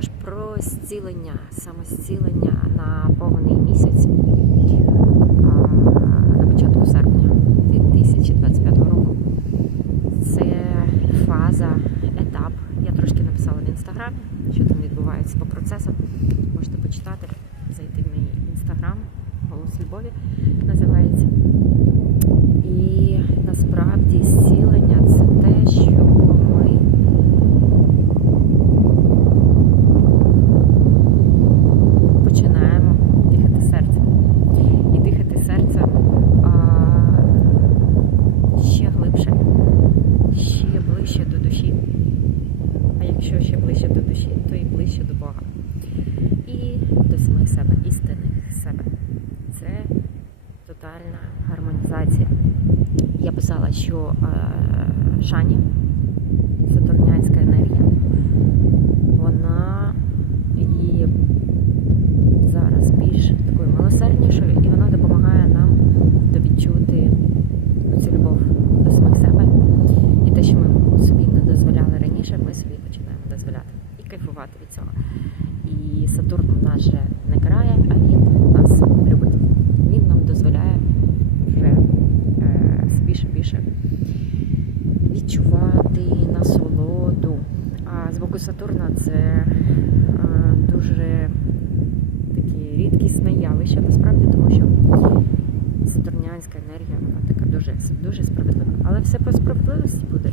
Тож про зцілення, самозцілення на повний місяць на початку серпня 2025 року. Це фаза, етап. Я трошки написала в інстаграмі, що там відбувається по процесу. Можете почитати, зайти в мій інстаграм, голос любові називається. І насправді зцілення це те, що ми починаємо дихати серцем. І дихати серцем а, ще глибше, ще ближче до душі. А якщо ще ближче до душі, то і ближче до Бога. І до самих себе, істинних себе. Це тотальна гармонізація. Я писала, що е, Шані, сатурнянська енергія, вона є зараз більш такою милосерднішою, і вона допомагає нам довідчути цю любов до самих себе. І те, що ми собі не дозволяли раніше, ми собі починаємо дозволяти і кайфувати від цього. І Сатурн нас же не карає, а він нас любить. Він нам дозволяє вже е, більше більше відчувати насолоду. А з боку Сатурна це е, дуже таке рідкісне явище насправді, тому що сатурнянська енергія вона така дуже, дуже справедлива. Але все по справедливості буде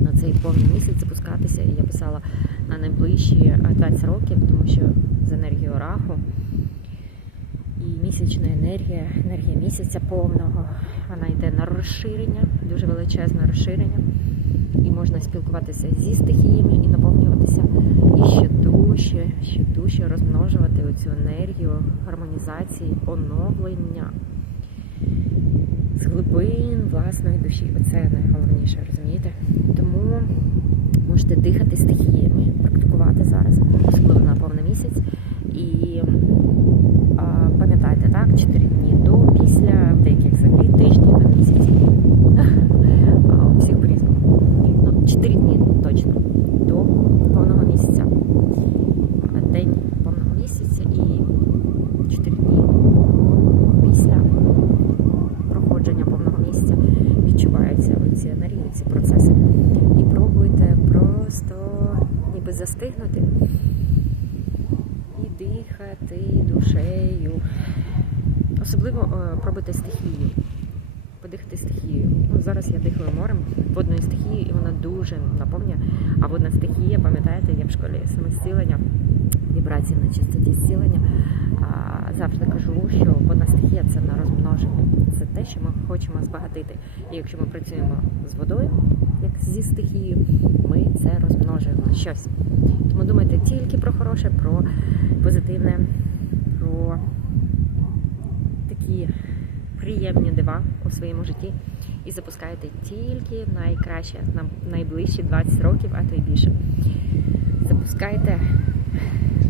на цей повний місяць запускатися. І я писала на найближчі е, 20 років, тому що з енергією раху і місячна енергія, енергія місяця повного, вона йде на розширення, дуже величезне розширення. І можна спілкуватися зі стихіями і наповнюватися, і ще дужче, ще дужче розмножувати оцю енергію гармонізації, оновлення з глибин власної душі. Оце найголовніше, розумієте? Тому можете дихати стихіями, практикувати зараз, особливо на повний місяць. І а, пам'ятайте, так, 4 дні до, після, в деяких взагалі тижні на місяць. А, У всіх по-різному. Ну, 4 дні точно до повного місяця. День повного місяця і 4 дні після проходження повного місяця відчуваються ці енергії, ці процеси. І пробуйте просто ніби застигнути і дихати душею. Особливо е, пробуйте стихію. Подихати стихією. Ну, зараз я дихаю морем водною стихією, дуже наповнює. А водна стихія, пам'ятаєте, я в школі самостілення, вібрації на чистоті зцілення. Завжди кажу, що водна стихія це на розмноження. Це те, що ми хочемо збагатити. І якщо ми працюємо з водою, як зі стихією, ми це розмножуємо щось. Тому думайте тільки про хороше, про позитивне, про такі приємні дива у своєму житті і запускайте тільки найкраще на найближчі 20 років, а то й більше. Запускайте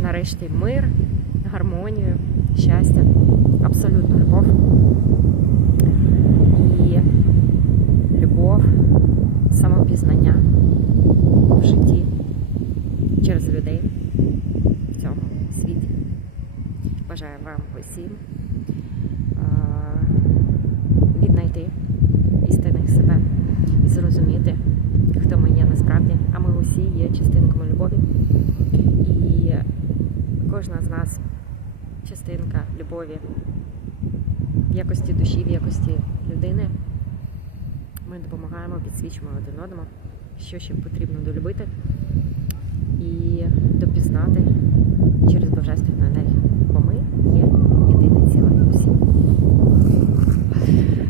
нарешті мир, гармонію, щастя, абсолютну любов і любов, самопізнання в житті через людей в цьому світі. Бажаю вам усім віднайти істинних себе і зрозуміти, хто ми є насправді, а ми усі є частинками любові. І кожна з нас частинка любові в якості душі, в якості людини. Ми допомагаємо, підсвічуємо один одному, що ще потрібно долюбити